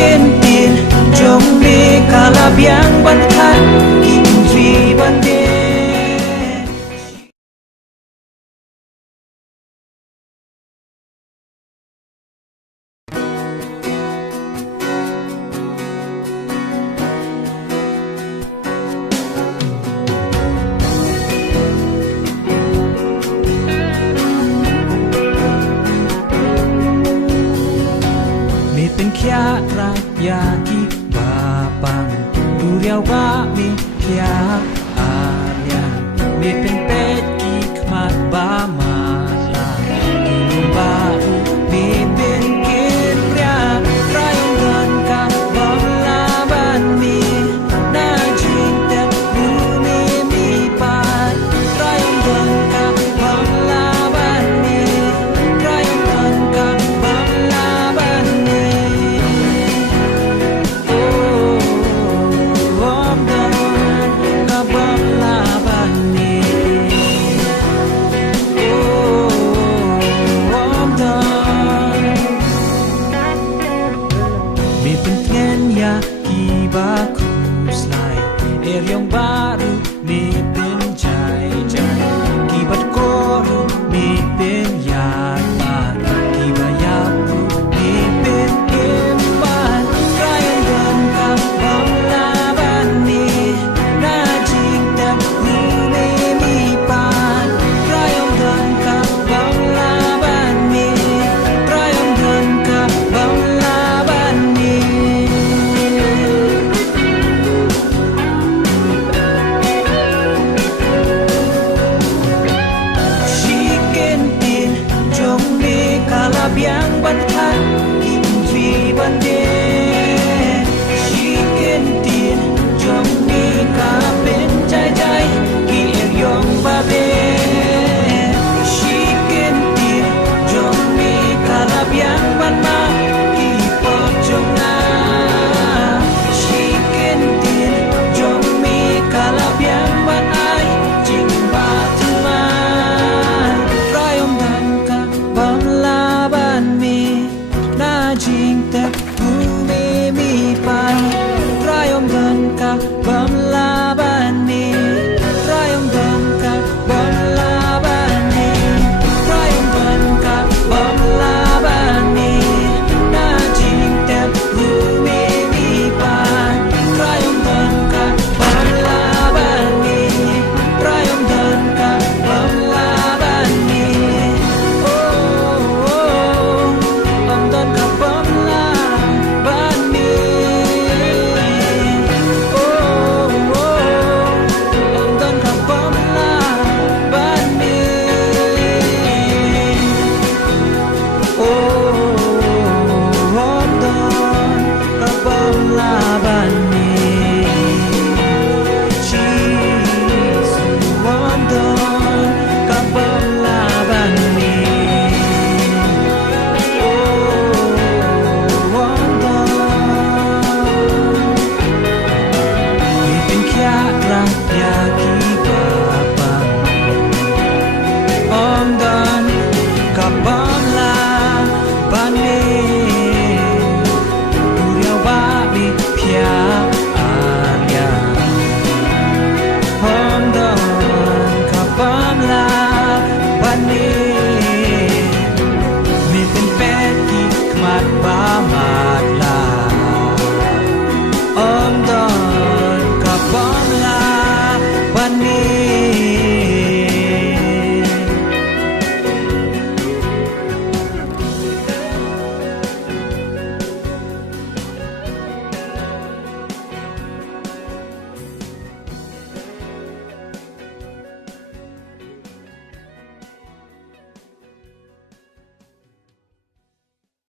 kentin jong me kalabyang bantan kinri bande Kya rakyaki bapang Duriaw ba mi kya aryan Mi pinpet ki kmat ba mala Tulong baru mi pinkir pria Rayong dan ka bamlaban mi Najing tep bumi mi pat Rayong dan ka bamlaban mi Rayong dan ka bamlaban mi Bagus lai Eryong baru mi pin jai jai Kibat koru mi pin yatman Kibayapu mi pin imban Rayong dan ka bamlaban mi Najing dan bumi mi pan Rayong dan ka bamlaban mi Rayong dan ka bamlaban mi Kalabyang bantan kinri bande Shikentin jong mi kapin jai jai ki eryong babe Shikentin jong mi kalabyang banma ki pop jong na Shikentin jong mi kalabyang banai jing batuman Rayong dan ka bamlaban Najing tep bumi mi pan Rayong dan ka bamlaban ni Rayong dan ka bamlaban ni Rayong dan ka bamlaban ni Najing tep bumi mi pan Rayong dan ka bamlaban ni Rayong dan ka bamlaban ni Om don ka bamla bani